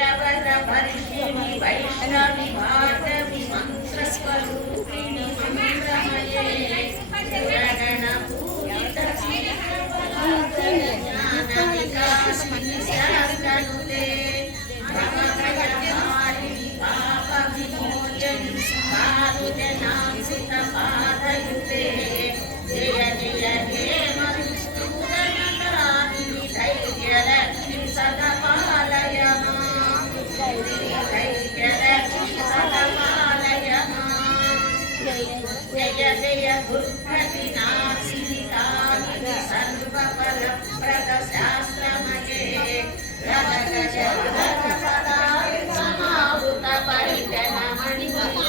वर्षिणि वैष्णवि भागवि मन्त्रस्वरूपिणि मन्त्रमये गणपूजित ज्ञानविकासिनि शास्त्रनुते भवभयहारिणि पापविमोचनि पादुजनांसितपादयुते जय जय हे मधुसूदनकामिनि धैर्यलक्ष्मि सदा पालय माम् धैर्यलक्ष्मि सदा पालय माम् जय जय दुर्गतिनाशिनि कामिनि सर्वफलप्रदशास्त्रमये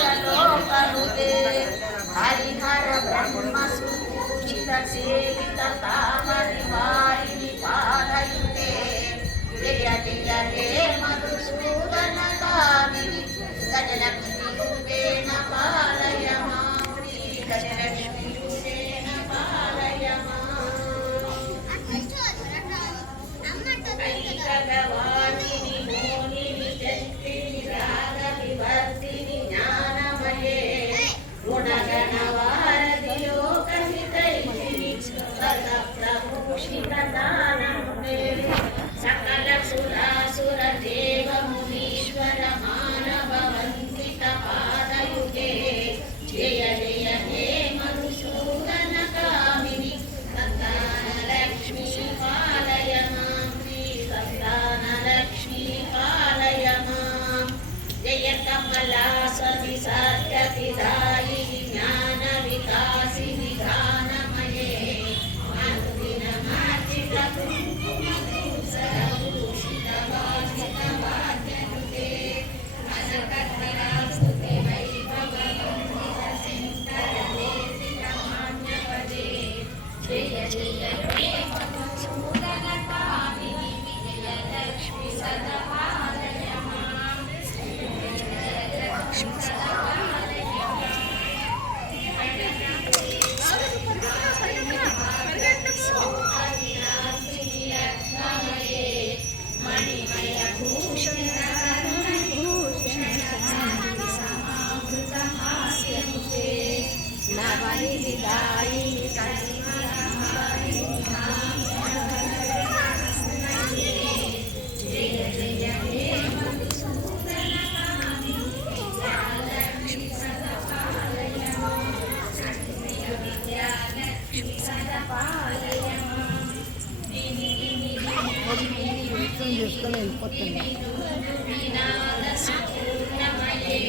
समावृतपरिजनमणिमयलोकनुते हरिहर ब्रह्मसूचित सेवित तामनिवारिणि पालयुते जय जय हे मधुसूदन कामिनि गजलक्ष्मी रूपेण पालय मां श्री गजलक्ष्मी रूपेण पालय मां ऐकगवानिनि मोहिनि चक्रिणि रागविवर्धिनि ज्ञानमये गुणगणवारधि लोकहितैषिणि सर्वप्रभूषितदानमुने सकलसुरासुरदेव मुनीश्वर मानववन्दितपादयुगे जय जय हे मधुसूदन कामिनि सन्तानलक्ष्मी पालय मां श्री सन्तानलक्ष्मी पालय मां जय कमलासनि सत्यपिदायिनि ज्ञानविकासिनि गानमये अनुदिनमार्जितकुङ्कुमधूसरभूषितवासितवाद्यनुते असकर्तरास्तुते वैभववन्दितसिंहरलेसितमान्यपदे जय जय हे मधुसूदन कामिनि विजयलक्ष्मि सदा पालय मां विजयलक्ष्मि सदा पालय सौभाग्यनाशिनि रत्नमये मणिमयभूषणभूषणसमावृतहास्यमुखे नवनिधिदायिनि कलिमलहारिणि जय जय हे मधुसूदन कामिनि विजयलक्ष्मि सदा पालय मां विजयलक्ष्मि सदा पालय मां చేసుకొని వెళ్ళిపోతుంది. विनादसपूर्णमये